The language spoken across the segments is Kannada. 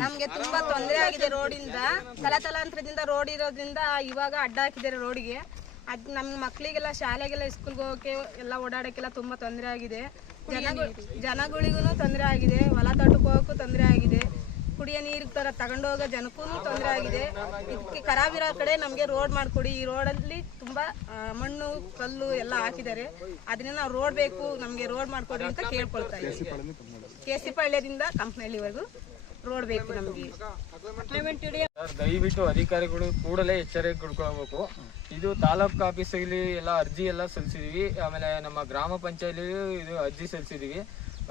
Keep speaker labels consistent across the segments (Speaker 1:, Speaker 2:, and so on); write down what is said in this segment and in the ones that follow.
Speaker 1: ನಮ್ಗೆ ತುಂಬಾ ತೊಂದರೆ ಆಗಿದೆ ರೋಡಿಂದ, ತಲತಲಾಂತರದಿಂದ ರೋಡ್ ಇರೋದ್ರಿಂದ ಇವಾಗ ಅಡ್ಡ ಹಾಕಿದ್ದಾರೆ ರೋಡಿಗೆ. ಅದ್ ನಮ್ ಮಕ್ಳಿಗೆಲ್ಲ ಶಾಲೆಗೆಲ್ಲ ಸ್ಕೂಲ್ಗೆ ಹೋಗಕ್ಕೆ ಎಲ್ಲ ಓಡಾಡಕ್ಕೆಲ್ಲ ತುಂಬಾ ತೊಂದರೆ ಆಗಿದೆ. ಜನಗಳು ಜನಗಳಿಗೂ ತೊಂದರೆ ಆಗಿದೆ, ಹೊಲ ತೋಟಕ್ಕೆ ಹೋಗಕ್ಕೂ ತೊಂದರೆ ಆಗಿದೆ. ಕುಡಿಯೋ ನೀರು ತರ ತಗೊಂಡೋಗೋ ಜನಕ್ಕೂ ತೊಂದರೆ ಆಗಿದೆ. ಇದಕ್ಕೆ ಕರಾವಿರೋ ಕಡೆ ನಮಗೆ ರೋಡ್ ಮಾಡ್ಕೊಡಿ. ಈ ರೋಡಲ್ಲಿ ತುಂಬಾ ಮಣ್ಣು, ಕಲ್ಲು ಎಲ್ಲ ಹಾಕಿದ್ದಾರೆ. ಅದನ್ನ ನಾವು ರೋಡ್ ಬೇಕು, ನಮಗೆ ರೋಡ್ ಮಾಡ್ಕೊಡಿ ಅಂತ ಕೇಳ್ಕೊಳ್ತಾ ಇದ್ದೀವಿ. ಕೆ ಸಿ ಪಾಳ್ಯದಿಂದ ಕಂಪ್ನಳ್ಳಿವರೆಗೂ ರೋಡ್ ಬೇಕು ನಮಗೆ.
Speaker 2: ದಯವಿಟ್ಟು ಅಧಿಕಾರಿಗಳು ಕೂಡಲೇ ಎಚ್ಚರಿಕೆ ಕೊಡ್ಕೊಳ್ಬೇಕು. ಇದು ತಾಲೂಕು ಆಫೀಸಲ್ಲಿ ಎಲ್ಲ ಅರ್ಜಿ ಎಲ್ಲ ಸಲ್ಲಿಸಿದೀವಿ. ಆಮೇಲೆ ನಮ್ಮ ಗ್ರಾಮ ಪಂಚಾಯತಿ ಇದು ಅರ್ಜಿ ಸಲ್ಲಿಸಿದೀವಿ.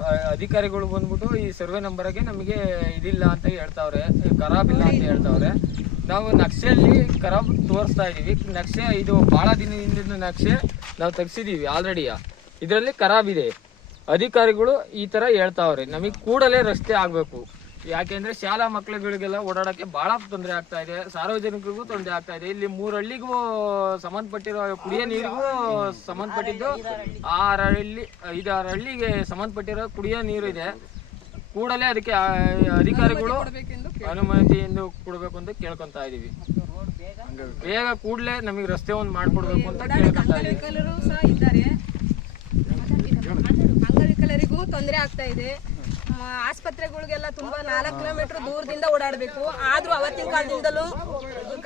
Speaker 2: ಅಧಿಕಾರಿಗಳು ಬಂದ್ಬಿಟ್ಟು ಈ ಸರ್ವೆ ನಂಬರ್ಗೆ ನಮಗೆ ಇದಿಲ್ಲ ಅಂತ ಹೇಳ್ತಾವ್ರೆ ಖರಾಬ್ ಇಲ್ಲ ಅಂತ ಹೇಳ್ತಾವ್ರೆ. ನಾವು ನಕ್ಷೆಯಲ್ಲಿ ಖರಾಬ್ ತೋರಿಸ್ತಾ ಇದೀವಿ. ನಕ್ಷೆ ಇದು ಬಹಳ ದಿನದಿಂದ ನಕ್ಷೆ ನಾವು ತೆಗ್ಸಿದ್ದೀವಿ ಆಲ್ರೆಡಿ ಇದರಲ್ಲಿ ಖರಾಬ್ ಇದೆ. ಅಧಿಕಾರಿಗಳು ಈ ತರ ಹೇಳ್ತಾವ್ರೆ. ನಮಗೆ ಕೂಡಲೇ ರಸ್ತೆ ಆಗ್ಬೇಕು. ಯಾಕೆಂದ್ರೆ ಶಾಲಾ ಮಕ್ಕಳುಗಳಿಗೆಲ್ಲ ಓಡಾಡಕ್ಕೆ ಬಹಳ ತೊಂದರೆ ಆಗ್ತಾ ಇದೆ. ಸಾರ್ವಜನಿಕರಿಗೂ ತೊಂದರೆ ಆಗ್ತಾ ಇದೆ. ಇಲ್ಲಿ ಮೂರು ಹಳ್ಳಿಗೂ ಸಂಬಂಧಪಟ್ಟಿರೋ ಕುಡಿಯೋ ನೀರಿಗೂ ಸಂಬಂಧಪಟ್ಟಿದ್ದು ಆರು ಹಳ್ಳಿ ಐದಾರು ಹಳ್ಳಿಗೆ ಸಂಬಂಧಪಟ್ಟಿರೋ ಕುಡಿಯೋ ನೀರು ಇದೆ. ಕೂಡಲೇ ಅದಕ್ಕೆ ಅಧಿಕಾರಿಗಳು ಅನುಮತಿಯಿಂದ ಕೊಡಬೇಕು ಅಂತ ಕೇಳ್ಕೊಂತ ಇದೀವಿ. ಬೇಗ ಕೂಡಲೇ ನಮಗೆ ರಸ್ತೆ ಒಂದು ಮಾಡ್ಕೊಡ್ಬೇಕು ಅಂತ ಕೇಳ್ಕೊಂತ
Speaker 1: ಇದ್ದಾರೆ ಅಂಗವಿಕಲರಿಗೂ ತೊಂದರೆ ಆಗ್ತಾ ಇದೆ. ಆಸ್ಪತ್ರೆಗಳಿಗೆಲ್ಲ ತುಂಬಾ ನಾಲ್ಕು ಕಿಲೋಮೀಟರ್ ದೂರದಿಂದ ಓಡಾಡಬೇಕು. ಆದ್ರೂ ಅವತ್ತಿನ ಕಾಲದಿಂದಲೂ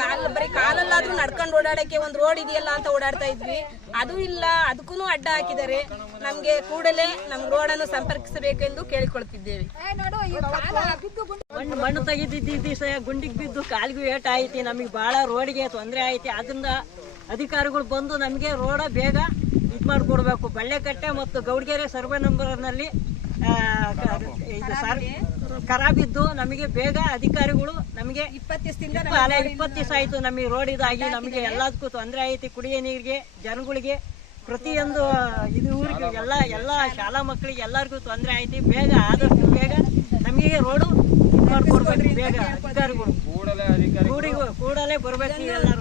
Speaker 1: ಕಾಲ್ ಬರೀ ಕಾಲಲ್ಲಾದ್ರೂ ನಡ್ಕೊಂಡು ಓಡಾಡಕ್ಕೆ ಒಂದು ರೋಡ್ ಇದೆಯಲ್ಲ ಅಂತ ಓಡಾಡ್ತಾ ಇದ್ವಿ. ಅದು ಇಲ್ಲ ಅದಕ್ಕೂ ಅಡ್ಡ ಹಾಕಿದ್ದಾರೆ. ನಮ್ಗೆ ಕೂಡಲೇ ನಮ್ ರೋಡನ್ನು ಸಂಪರ್ಕಿಸಬೇಕೆಂದು ಕೇಳಿಕೊಳ್ತಿದ್ದೇವೆ.
Speaker 3: ಮಣ್ಣು ಮಣ್ಣು ತೆಗೆದಿದ್ದ ಗುಂಡಿಗೆ ಬಿದ್ದು ಕಾಲಿಗೂ ಏಟ ಐತಿ ನಮಗೆ ಬಹಳ ರೋಡಿಗೆ ತೊಂದರೆ ಐತಿ ಅದರಿಂದ ಅಧಿಕಾರಿಗಳು ಬಂದು ನಮಗೆ ರೋಡ ಬೇಗ ಇದು ಮಾಡಿಕೊಡ್ಬೇಕು. ಬಳ್ಳೆಕಟ್ಟೆ ಮತ್ತು ಗೌಡಗೆರೆ ಸರ್ವೆ ನಂಬರ್ನಲ್ಲಿ ಇದು ಸರ್ ಖರಾಬಿದ್ದು ನಮಗೆ ಬೇಗ ಅಧಿಕಾರಿಗಳು ನಮಗೆ ಇಪ್ಪತ್ತು ದಿವಸ ಆಯ್ತು ನಮಗೆ ರೋಡ್ ಇದಾಗಿ ನಮಗೆ ಎಲ್ಲದಕ್ಕೂ ತೊಂದರೆ ಐತಿ ಕುಡಿಯೋ ನೀರಿಗೆ ಜನಗಳಿಗೆ ಪ್ರತಿಯೊಂದು ಇದು ಊರಿಗೆ ಎಲ್ಲ ಎಲ್ಲ ಶಾಲಾ ಮಕ್ಕಳಿಗೆ ಎಲ್ಲರಿಗೂ ತೊಂದರೆ ಐತಿ ಬೇಗ ಆದಷ್ಟು ಬೇಗ ನಮಗೆ ರೋಡು ಮಾಡ್ಕೊಡ್ಬೇಕು ಬೇಗ ಅಧಿಕಾರಿಗಳು.
Speaker 2: ಕೂಡಲೇ ಅಧಿಕಾರಿ
Speaker 3: ಕೂಡಿಗೂ ಕೂಡಲೇ ಬರ್ಬೇಕು ಎಲ್ಲರೂ